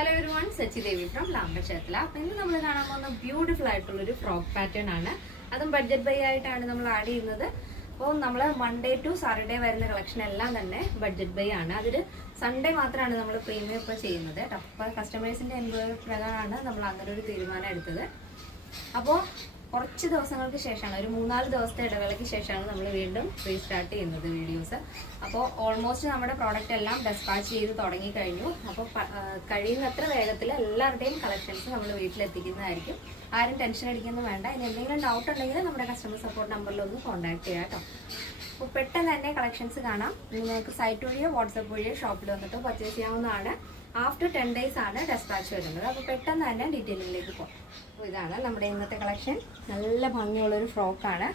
Hello everyone, Sachi Devi from Lamba Chetla. Now we will see a beautiful frog pattern. That is budget buy add So, Monday to Saturday collection budget buy. Sunday we premium customers കുറച്ച് ദിവസങ്ങൾക്ക് ശേഷമാണ് ഒരു 3-4 ദിവസത്തെ ഇടവേളയ്ക്ക് ശേഷമാണ് നമ്മൾ വീണ്ടും restart ചെയ്യുന്നത് വീഡിയോസ്. അപ്പോൾ ഓൾമോസ്റ്റ് നമ്മുടെ പ്രോഡക്റ്റ് എല്ലാം ഡെസ്പാച്ച് ചെയ്ത് തുടങ്ങി കഴിഞ്ഞു. അപ്പോൾ കഴിയുന്നത്ര വേഗത്തിൽ എല്ലാവരുടെയും കളക്ഷൻസ് നമ്മൾ വീട്ടിലെത്തിക്കുന്നതായിരിക്കും. ആരും ടെൻഷൻ അടിക്കൊന്നും വേണ്ട. ഇനി എന്തെങ്കിലും ഡൗട്ട് ഉണ്ടെങ്കിൽ നമ്മുടെ കസ്റ്റമർ സപ്പോർട്ട് നമ്പറിൽ ഒന്ന് കോൺടാക്ട് ചെയ്യാം കേട്ടോ. അപ്പോൾ പെട്ടെന്ന് തന്നെ കളക്ഷൻസ് കാണാം. നിങ്ങൾക്ക് സൈറ്റ് വഴിയോ വാട്സാപ്പ് വഴിയോ ഷോപ്പിൽ വന്നിട്ട് പർച്ചേസ് ചെയ്യാവുന്നതാണ്. After 10 days ആണ് ഡെസ്പാച്ച് വരുന്നത്. അപ്പോൾ പെട്ടെന്ന് തന്നെ ഡീറ്റെയിലിംഗിലേക്ക് പോകാം. അപ്പോൾ ഇതാണ് നമ്മുടെ ഇന്നത്തെ കളക്ഷൻ. നല്ല ഭംഗിയുള്ള ഒരു ഫ്രോക്ക് ആണ്.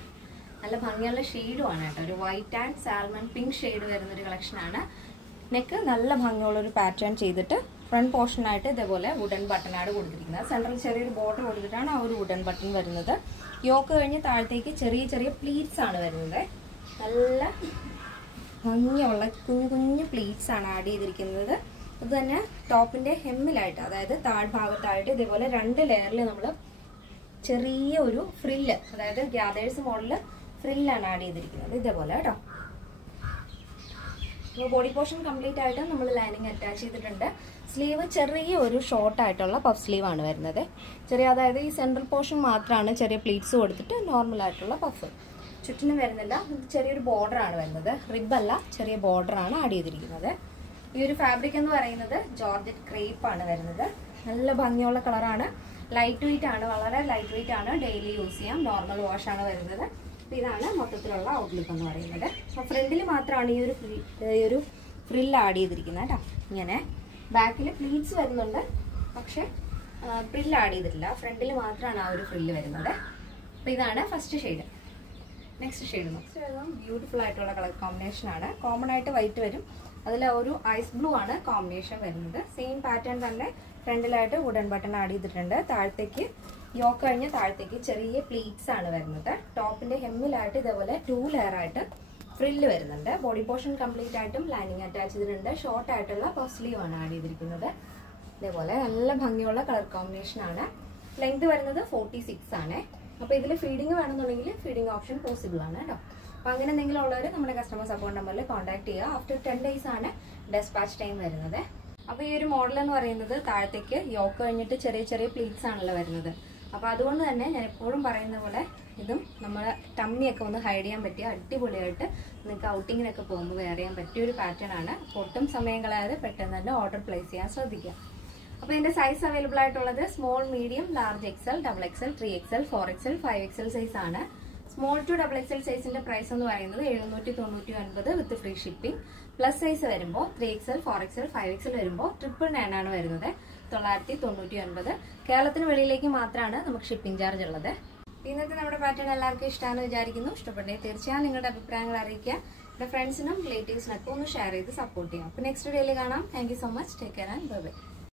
നല്ല ഭംഗിയുള്ള ഷെയ്ഡും ആണ് കേട്ടോ. ഒരു white and salmon pink shade വരുന്ന ഒരു കളക്ഷൻ ആണ്. നെക്ക് നല്ല ഭംഗിയുള്ള ഒരു പാറ്റേൺ ചെയ്തിട്ട് ഫ്രണ്ട് പോർഷൻ ആയിട്ട് ഇതേപോലെ വുഡൻ ബട്ടൺ ആണ് കൊടുത്തിരിക്കുന്നത്. സെൻട്രൽ ചെറിയൊരു ബോർഡർ കൊടുത്തിട്ടാണ് ആ ഒരു വുഡൻ ബട്ടൺ വരുന്നത്. യോക്ക് കഴിഞ്ഞ് താഴത്തേക്ക് ചെറിയ ചെറിയ പ്ലീറ്റ്സ് ആണ് വരുന്നത്. നല്ല ഭംഗിയുള്ള കുഞ്ഞു കുഞ്ഞു പ്ലീറ്റ്സ് ആണ് ആഡ് ചെയ്തിരിക്കുന്നത്. അതുതന്നെ ടോപ്പിന്റെ ഹെമ്മിലായിട്ട് അതായത് താഴ്ഭാഗത്തായിട്ട് ഇതേപോലെ 2 ലെയറിൽ നമ്മൾ ചെറിയ ഒരു ഫ്രില്ല് അതായത് ഗ്യാദേഴ്സ് മോഡല് ഫ്രില്ലാണ് ആഡ് ചെയ്തിരിക്കുന്നത് ഇതേപോലെ കേട്ടോ. ബോഡി പോർഷൻ കംപ്ലീറ്റ് ആയിട്ട് നമ്മൾ ലൈനിങ് അറ്റാച്ച് ചെയ്തിട്ടുണ്ട്. സ്ലീവ് ചെറിയ ഒരു ഷോർട്ട് ആയിട്ടുള്ള പഫ് സ്ലീവ് ആണ് വരുന്നത്. ചെറിയ അതായത് ഈ സെൻട്രൽ പോർഷൻ മാത്രമാണ് ചെറിയ പ്ലീറ്റ്സ് കൊടുത്തിട്ട് നോർമൽ ആയിട്ടുള്ള പഫ്. ചുറ്റിനും വരുന്നില്ല. ചെറിയൊരു ബോർഡർ ആണ് വരുന്നത്. റിബല്ല, ചെറിയ ബോർഡർ ആണ് ആഡ് ചെയ്തിരിക്കുന്നത്. ഈ ഒരു ഫാബ്രിക് എന്ന് പറയുന്നത് ജോർജറ്റ് ക്രേപ്പ് ആണ് വരുന്നത്. നല്ല ഭംഗിയുള്ള കളറാണ്. ലൈറ്റ് വെയിറ്റ് ആണ്, വളരെ ലൈറ്റ് വെയിറ്റ് ആണ്. ഡെയിലി യൂസ് ചെയ്യാം. നോർമൽ വാഷ് ആണ് വരുന്നത്. അപ്പോൾ ഇതാണ് മൊത്തത്തിലുള്ള ഔട്ട്ലുക്ക് എന്ന് പറയുന്നത്. അപ്പോൾ ഫ്രണ്ടിൽ മാത്രമാണ് ഈ ഒരു ഫ്രില്ല് ആഡ് ചെയ്തിരിക്കുന്നത് കേട്ടോ. ഇങ്ങനെ ബാക്കിൽ പ്ലീറ്റ്സ് വരുന്നുണ്ട്, പക്ഷേ ഫ്രില്ല് ആഡ് ചെയ്തിട്ടില്ല. ഫ്രണ്ടിൽ മാത്രമാണ് ആ ഒരു ഫ്രില്ല് വരുന്നത്. അപ്പോൾ ഇതാണ് first shade. Next shade beautiful ആയിട്ടുള്ള കളർ കോമ്പിനേഷൻ ആണ്. കോമൺ ആയിട്ട് വൈറ്റ് വരും. അതിൽ ഒരു ഐസ് ബ്ലൂ ആണ് കോമ്പിനേഷൻ വരുന്നത്. സെയിം പാറ്റേൺ തന്നെ ഫ്രണ്ടിലായിട്ട് വുഡൻ ബട്ടൺ ആഡ് ചെയ്തിട്ടുണ്ട്. താഴത്തേക്ക് യോക്ക് കഴിഞ്ഞ് താഴത്തേക്ക് ചെറിയ പ്ലീറ്റ്സ് ആണ് വരുന്നത്. ടോപ്പിന്റെ ഹെമ്മിലായിട്ട് ഇതേപോലെ 2 ലെയർ ആയിട്ട് ഫ്രില്ല് വരുന്നുണ്ട്. ബോഡി പോർഷൻ കംപ്ലീറ്റ് ആയിട്ടും ലൈനിങ് അറ്റാച്ച് ചെയ്തിട്ടുണ്ട്. ഷോർട്ട് ആയിട്ടുള്ള പഫ് സ്ലീവ് ആണ് ആഡ് ചെയ്തിരിക്കുന്നത്. ഇതേപോലെ നല്ല ഭംഗിയുള്ള കളർ കോമ്പിനേഷൻ ആണ്. ലെങ്ത് വരുന്നത് 46 ആണ്. അപ്പോൾ ഇതിൽ ഫീഡിങ് വേണമെന്നുണ്ടെങ്കിൽ ഫീഡിങ് ഓപ്ഷൻ പോസിബിൾ ആണ് കേട്ടോ. അപ്പോൾ അങ്ങനെ എന്തെങ്കിലും ഉള്ളവർ നമ്മുടെ കസ്റ്റമർ സപ്പോർട്ട് നമ്പറിൽ കോൺടാക്ട് ചെയ്യുക. ആഫ്റ്റർ 10 days ആണ് ഡെസ്പാച്ച് ടൈം വരുന്നത്. അപ്പോൾ ഈ ഒരു മോഡൽ എന്ന് പറയുന്നത് താഴത്തേക്ക് യോക്ക് കഴിഞ്ഞിട്ട് ചെറിയ ചെറിയ പ്ലീറ്റ്സ് ആണല്ലോ വരുന്നത്. അപ്പോൾ അതുകൊണ്ട് തന്നെ ഞാൻ എപ്പോഴും പറയുന്ന പോലെ ഇതും നമ്മുടെ ടമ്മിയൊക്കെ ഒന്ന് ഹൈഡ് ചെയ്യാൻ പറ്റിയ അടിപൊളിയായിട്ട് നിങ്ങൾക്ക് ഔട്ടിങ്ങിനൊക്കെ പോകുമ്പോൾ വെയർ ചെയ്യാൻ പറ്റിയ ഒരു പാറ്റേൺ ആണ്. ഒട്ടും സമയം കളയാതെ പെട്ടെന്ന് തന്നെ ഓർഡർ പ്ലേസ് ചെയ്യാൻ ശ്രദ്ധിക്കുക. അപ്പോൾ ഇതിന്റെ സൈസ് അവൈലബിൾ ആയിട്ടുള്ളത് small, medium, large XL, XXL, 3XL, 4XL, 5XL size ആണ്. സ്മോൾ ടു XXL സൈസിന്റെ പ്രൈസ് എന്ന് പറയുന്നത് 799 വിത്ത് ഫ്രീ ഷിപ്പിംഗ്. പ്ലസ് സൈസ് വരുമ്പോൾ 3XL, 4XL, 5XL വരുമ്പോൾ 999 ആണ് വരുന്നത്. 999. കേരളത്തിന് വെളിയിലേക്ക് മാത്രമാണ് നമുക്ക് ഷിപ്പിംഗ് ചാർജ് ഉള്ളത്. ഇന്നത്തെ നമ്മുടെ പാറ്റേൺ എല്ലാവർക്കും ഇഷ്ടമാണെന്ന് വിചാരിക്കുന്നു. ഇഷ്ടപ്പെട്ടെങ്കിൽ തീർച്ചയായും നിങ്ങളുടെ അഭിപ്രായങ്ങൾ അറിയിക്കുക. നമ്മുടെ ഫ്രണ്ട്സിനും റിലേറ്റീവ്സിനൊക്കെ ഒന്ന് ഷെയർ ചെയ്ത് സപ്പോർട്ട് ചെയ്യാം. അപ്പോൾ നെക്സ്റ്റ് വീഡിയോയിൽ കാണാം. Thank you so much. Take care and bye bye.